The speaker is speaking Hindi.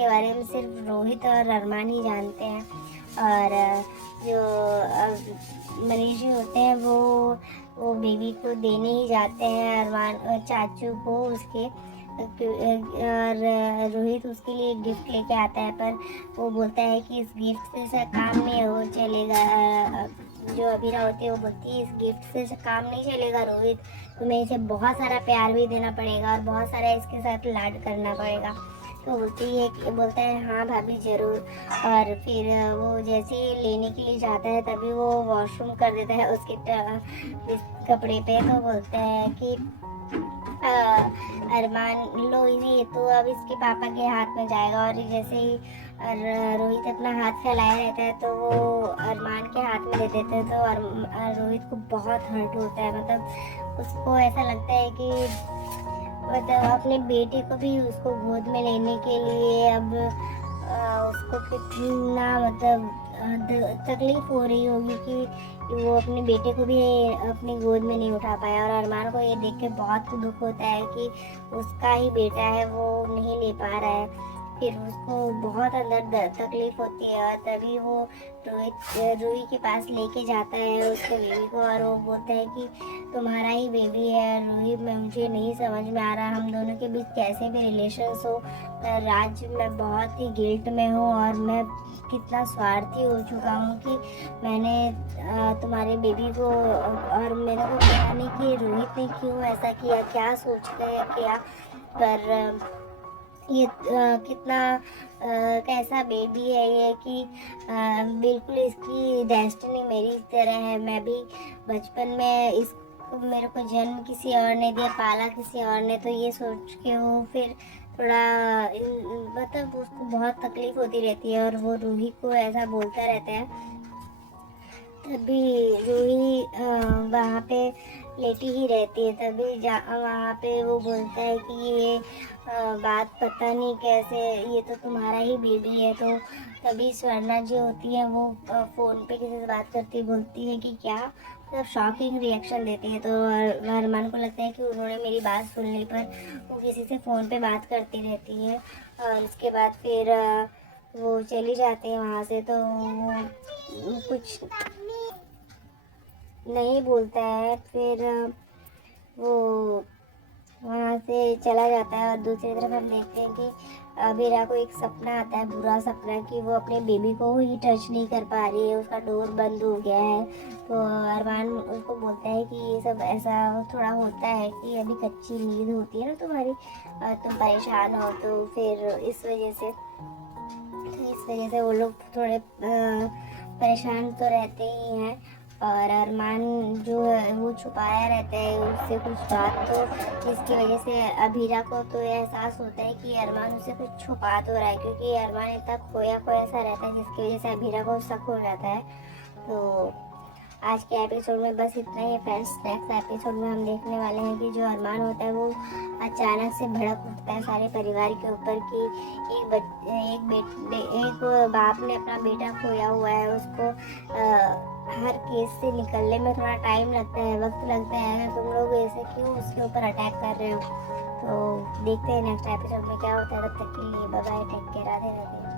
के बारे में सिर्फ रोहित और अरमान ही जानते हैं। और जो मनीष जी होते हैं वो बेबी को देने ही जाते हैं अरमान चाचू को उसके, और रोहित उसके लिए गिफ्ट लेके आता है, पर वो बोलता है कि इस गिफ्ट से काम नहीं हो चलेगा। जो अबीरा होती है वो बोलती है इस गिफ्ट से काम नहीं चलेगा रोहित, तुम्हें इसे बहुत सारा प्यार भी देना पड़ेगा और बहुत सारा इसके साथ लाड करना पड़ेगा। तो बोलता है हाँ भाभी ज़रूर। और फिर वो जैसे ही लेने के लिए जाता है तभी वो वॉशरूम कर देता है उसके इस कपड़े पे। तो बोलता है कि अरमान लो ये तो अब इसके पापा के हाथ में जाएगा। और जैसे ही रोहित अपना हाथ फैलाया रहता है तो वो अरमान के हाथ में दे देते हैं। तो रोहित को बहुत हर्ट होता है, मतलब उसको ऐसा लगता है कि मतलब अपने बेटे को भी उसको गोद में लेने के लिए अब उसको कितना मतलब तकलीफ हो रही होगी कि वो अपने बेटे को भी अपनी गोद में नहीं उठा पाया। और अरमान को ये देख के बहुत दुख होता है कि उसका ही बेटा है वो नहीं ले पा रहा है। फिर उसको बहुत अंदर तकलीफ होती है और तभी वो रूही के पास लेके जाता है उसके बेबी को। और वो बोलता है कि तुम्हारा ही बेबी है रूही, मुझे नहीं समझ में आ रहा हम दोनों के बीच कैसे भी रिलेशंस हो। राज मैं बहुत ही गिल्ट में हूँ और मैं कितना स्वार्थी हो चुका हूँ कि मैंने तुम्हारे बेबी को, और मेरे को पता नहीं कि रोहित ने क्यों ऐसा किया, क्या सोच कर किया, पर ये कितना कैसा बेबी है ये कि बिल्कुल इसकी डेस्टिनी मेरी तरह है। मैं भी बचपन में मेरे को जन्म किसी और ने दिया, पाला किसी और ने, तो ये सोच के वो फिर थोड़ा मतलब उसको बहुत तकलीफ होती रहती है और वो रूही को ऐसा बोलता रहता है। तभी रूही वहाँ पे लेटी ही रहती है, तभी वहाँ पे वो बोलता है कि ये बात पता नहीं कैसे, ये तो तुम्हारा ही बेबी है। तो तभी स्वर्णा जो होती है वो फ़ोन पे किसी से बात करती बोलती है कि क्या, मतलब शॉकिंग रिएक्शन देती है। तो अरमान को लगता है कि उन्होंने मेरी बात सुन ली, पर वो किसी से फ़ोन पे बात करती रहती है। और उसके बाद फिर वो चली जाती है वहाँ से। तो वो कुछ नहीं बोलता है, फिर वो वहाँ से चला जाता है। और दूसरी तरफ हम देखते हैं कि अबीरा को एक सपना आता है, बुरा सपना, कि वो अपने बेबी को ही टच नहीं कर पा रही है, उसका डोर बंद हो गया है। तो अरमान उसको बोलता है कि ये सब ऐसा थोड़ा होता है कि अभी कच्ची नींद होती है ना तुम्हारी, तुम परेशान हो, तो फिर इस वजह से वो लोग थोड़े परेशान तो रहते ही हैं। और अरमान जो है वो छुपाया रहता है उससे कुछ बात, तो जिसकी वजह से अबीरा को तो एहसास होता है कि अरमान उससे कुछ छुपा तो रहा है, क्योंकि अरमान इतना खोया खोया सा रहता है जिसकी वजह से अबीरा को शक हो जाता है। तो आज के एपिसोड में बस इतना ही है फ्रेंड्स। नेक्स्ट एपिसोड में हम देखने वाले हैं कि जो अरमान होता है वो अचानक से भड़क उठता है सारे परिवार के ऊपर कि एक बाप ने अपना बेटा खोया हुआ है, उसको हर केस से निकलने में थोड़ा टाइम लगता है, वक्त लगता है, तुम लोग ऐसे क्यों उसके ऊपर अटैक कर रहे हो। तो देखते हैं नेक्स्ट एपिसोड में क्या होता है। तब तक के लिए bye bye, take care, Radhe Radhe.